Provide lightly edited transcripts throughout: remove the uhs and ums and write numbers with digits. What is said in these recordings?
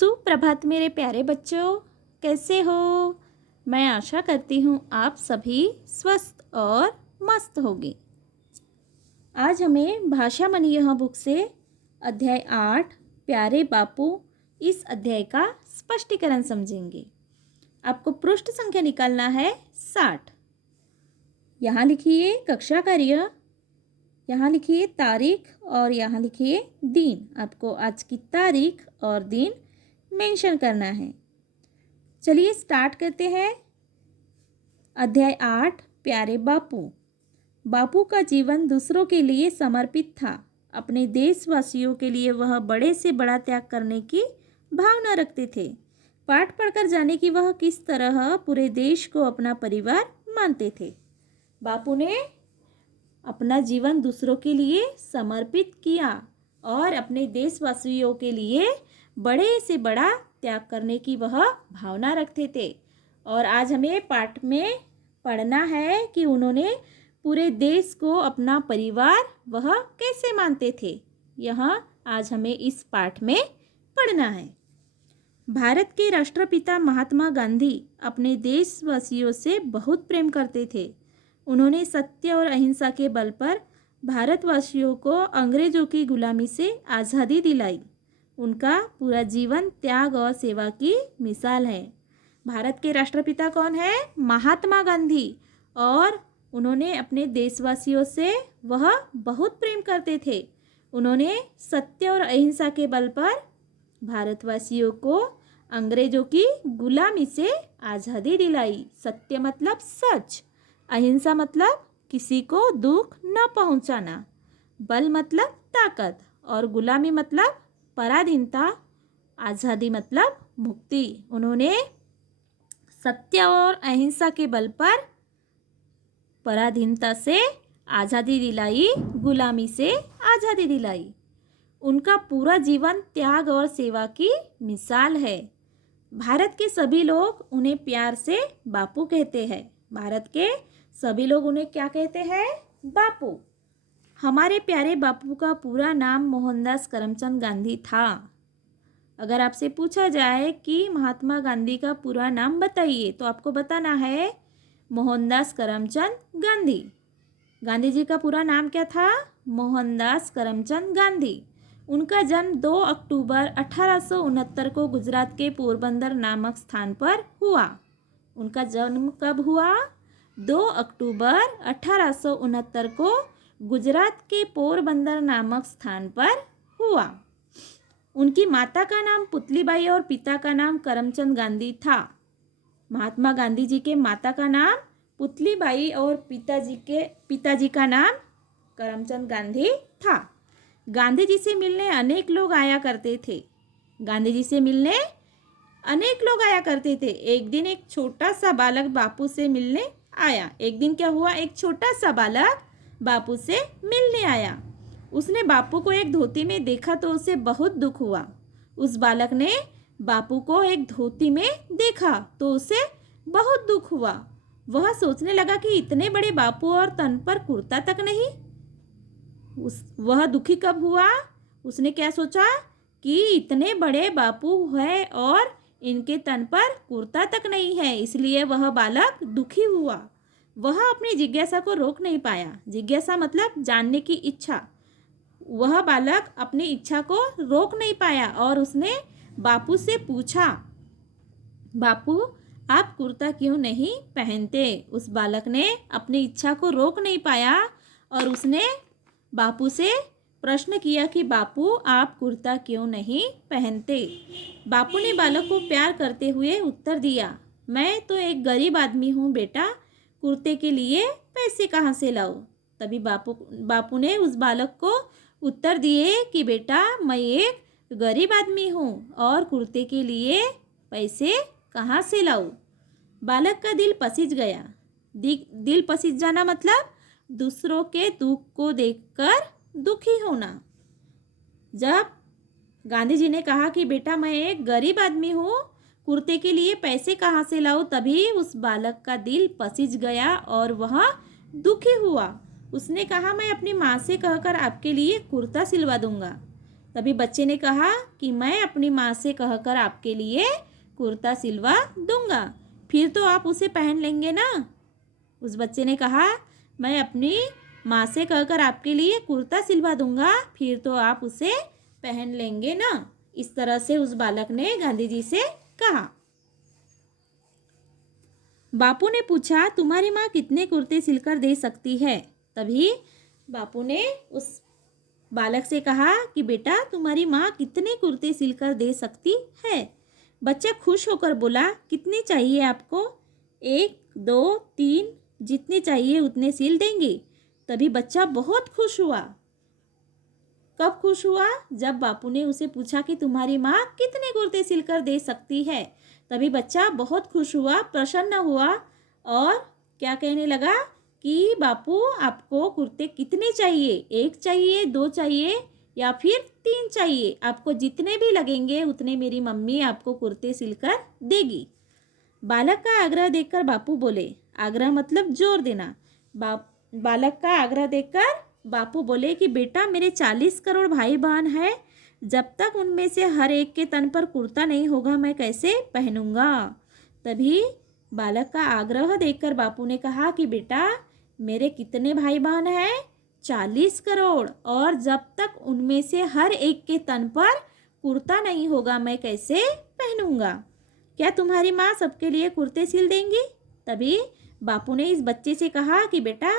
सुप्रभात मेरे प्यारे बच्चों, कैसे हो। मैं आशा करती हूँ आप सभी स्वस्थ और मस्त होंगे। आज हमें भाषा मनी यह बुक से अध्याय 8 प्यारे बापू इस अध्याय का स्पष्टीकरण समझेंगे। आपको पृष्ठ संख्या निकालना है 60। यहाँ लिखिए कक्षा कार्य, यहाँ लिखिए तारीख और यहाँ लिखिए दिन। आपको आज की तारीख और दिन मेंशन करना है। चलिए स्टार्ट करते हैं। अध्याय 8 प्यारे बापू। बापू का जीवन दूसरों के लिए समर्पित था। अपने देशवासियों के लिए वह बड़े से बड़ा त्याग करने की भावना रखते थे। पाठ पढ़कर जाने की वह किस तरह पूरे देश को अपना परिवार मानते थे। बापू ने अपना जीवन दूसरों के लिए समर्पित किया और अपने देशवासियों के लिए बड़े से बड़ा त्याग करने की वह भावना रखते थे। और आज हमें पाठ में पढ़ना है कि उन्होंने पूरे देश को अपना परिवार वह कैसे मानते थे। यह आज हमें इस पाठ में पढ़ना है। भारत के राष्ट्रपिता महात्मा गांधी अपने देशवासियों से बहुत प्रेम करते थे। उन्होंने सत्य और अहिंसा के बल पर भारतवासियों को अंग्रेजों की गुलामी से आज़ादी दिलाई। उनका पूरा जीवन त्याग और सेवा की मिसाल है। भारत के राष्ट्रपिता कौन है? महात्मा गांधी। और उन्होंने अपने देशवासियों से वह बहुत प्रेम करते थे। उन्होंने सत्य और अहिंसा के बल पर भारतवासियों को अंग्रेजों की गुलामी से आज़ादी दिलाई। सत्य मतलब सच, अहिंसा मतलब किसी को दुख न पहुंचाना, बल मतलब ताकत और गुलामी मतलब पराधीनता, आज़ादी मतलब मुक्ति। उन्होंने सत्य और अहिंसा के बल पर पराधीनता से आज़ादी दिलाई, गुलामी से आज़ादी दिलाई। उनका पूरा जीवन त्याग और सेवा की मिसाल है। भारत के सभी लोग उन्हें प्यार से बापू कहते हैं। भारत के सभी लोग उन्हें क्या कहते हैं? बापू। हमारे प्यारे बापू का पूरा नाम मोहनदास करमचंद गांधी था। अगर आपसे पूछा जाए कि महात्मा गांधी का पूरा नाम बताइए तो आपको बताना है मोहनदास करमचंद गांधी। गांधी जी का पूरा नाम क्या था? मोहनदास करमचंद गांधी। उनका जन्म 2 अक्टूबर 1869 को गुजरात के पोरबंदर नामक स्थान पर हुआ। उनका जन्म कब हुआ? 2 अक्टूबर 1869 को गुजरात के पोरबंदर नामक स्थान पर हुआ। उनकी माता का नाम पुतलीबाई और पिता का नाम करमचंद गांधी था। महात्मा गांधी जी के माता का नाम पुतलीबाई और पिताजी का नाम करमचंद गांधी था। गांधी जी से मिलने अनेक लोग आया करते थे। गांधी जी से मिलने अनेक लोग आया करते थे। एक दिन एक छोटा सा बालक बापू से मिलने आया। एक दिन क्या हुआ? एक छोटा सा बालक बापू से मिलने आया। उसने बापू को एक धोती में देखा तो उसे बहुत दुख हुआ। उस बालक ने बापू को एक धोती में देखा तो उसे बहुत दुख हुआ। वह सोचने लगा कि इतने बड़े बापू और तन पर कुर्ता तक नहीं। वह दुखी कब हुआ? उसने क्या सोचा कि इतने बड़े बापू है और इनके तन पर कुर्ता तक नहीं है, इसलिए वह बालक दुखी हुआ। वह अपनी जिज्ञासा को रोक नहीं पाया। जिज्ञासा मतलब जानने की इच्छा। वह बालक अपनी इच्छा को रोक नहीं पाया और उसने बापू से पूछा, बापू आप कुर्ता क्यों नहीं पहनते? उस बालक ने अपनी इच्छा को रोक नहीं पाया और उसने बापू से प्रश्न किया कि बापू आप कुर्ता क्यों नहीं पहनते? बापू ने बालक को प्यार करते हुए उत्तर दिया, मैं तो एक गरीब आदमी हूँ बेटा, कुर्ते के लिए पैसे कहाँ से लाऊं? तभी बापू ने उस बालक को उत्तर दिए कि बेटा मैं एक गरीब आदमी हूँ और कुर्ते के लिए पैसे कहाँ से लाऊं? बालक का दिल पसीज गया। दिल पसीज जाना मतलब दूसरों के दुख को देखकर दुखी होना। जब गांधी जी ने कहा कि बेटा मैं एक गरीब आदमी हूँ, कुर्ते के लिए पैसे कहाँ से लाऊं, तभी उस बालक का दिल पसीज गया और वह दुखी हुआ। उसने कहा मैं अपनी माँ से कहकर आपके लिए कुर्ता सिलवा दूंगा। तभी बच्चे ने कहा कि मैं अपनी माँ से कहकर आपके लिए कुर्ता सिलवा दूंगा, फिर तो आप उसे पहन लेंगे ना। उस बच्चे ने कहा, मैं अपनी माँ से कहकर आपके लिए कुर्ता सिलवा दूंगा, फिर तो आप उसे पहन लेंगे ना। इस तरह से उस बालक ने गांधी जी से कहा। बापू ने पूछा, तुम्हारी माँ कितने कुर्ते सिलकर दे सकती है? तभी बापू ने उस बालक से कहा कि बेटा, तुम्हारी माँ कितने कुर्ते सिलकर दे सकती है? बच्चा खुश होकर बोला, कितने चाहिए आपको? 1, 2, 3, जितने चाहिए उतने सिल देंगे। तभी बच्चा बहुत खुश हुआ। कब खुश हुआ? जब बापू ने उसे पूछा कि तुम्हारी माँ कितने कुर्ते सिलकर दे सकती है। तभी बच्चा बहुत खुश हुआ, प्रसन्न हुआ और क्या कहने लगा कि बापू, आपको कुर्ते कितने चाहिए? 1 चाहिए, 2 चाहिए या फिर 3 चाहिए? आपको जितने भी लगेंगे उतने मेरी मम्मी आपको कुर्ते सिलकर देगी। बालक का आग्रह देखकर बापू बोले, आग्रह मतलब जोर देना। बालक का आग्रह देखकर बापू बोले कि बेटा, मेरे 40 करोड़ भाई बहन हैं, जब तक उनमें से हर एक के तन पर कुर्ता नहीं होगा मैं कैसे पहनूंगा। तभी बालक का आग्रह देखकर बापू ने कहा कि बेटा, मेरे कितने भाई बहन हैं? 40 करोड़, और जब तक उनमें से हर एक के तन पर कुर्ता नहीं होगा मैं कैसे पहनूंगा। क्या तुम्हारी माँ सबके लिए कुर्ते सिल देंगी? तभी बापू ने इस बच्चे से कहा कि बेटा,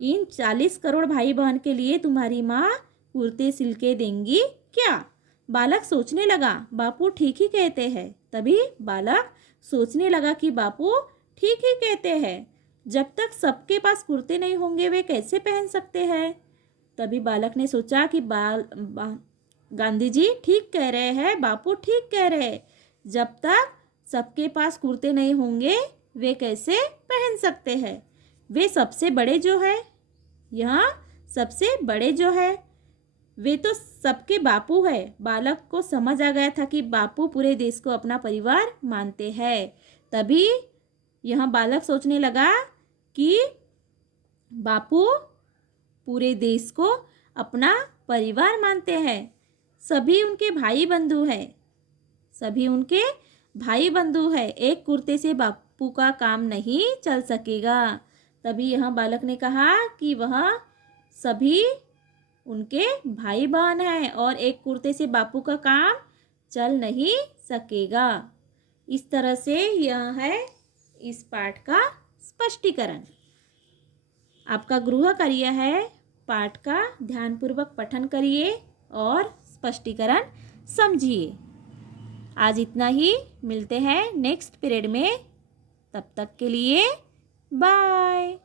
इन 40 करोड़ भाई बहन के लिए तुम्हारी माँ कुर्ते सिल के देंगी क्या? बालक सोचने लगा, बापू ठीक ही कहते हैं। तभी बालक सोचने लगा कि बापू ठीक ही कहते हैं, जब तक सबके पास कुर्ते नहीं होंगे वे कैसे पहन सकते हैं। तभी बालक ने सोचा कि गांधी जी ठीक कह रहे हैं, बापू ठीक कह रहे हैं, जब तक सबके पास कुर्ते नहीं होंगे वे कैसे पहन सकते हैं। वे सबसे बड़े जो है, यहाँ सबसे बड़े जो है वे तो सबके बापू है। बालक को समझ आ गया था कि बापू पूरे देश को अपना परिवार मानते हैं। तभी यहाँ बालक सोचने लगा कि बापू पूरे देश को अपना परिवार मानते हैं, सभी उनके भाई बंधु हैं, सभी उनके भाई बंधु है, एक कुर्ते से बापू का काम नहीं चल सकेगा। तभी यह बालक ने कहा कि वह सभी उनके भाई बहन हैं और एक कुर्ते से बापू का काम चल नहीं सकेगा। इस तरह से यह है इस पाठ का स्पष्टीकरण। आपका गृह कार्य है, पाठ का ध्यानपूर्वक पठन करिए और स्पष्टीकरण समझिए। आज इतना ही, मिलते हैं नेक्स्ट पीरियड में। तब तक के लिए बाय।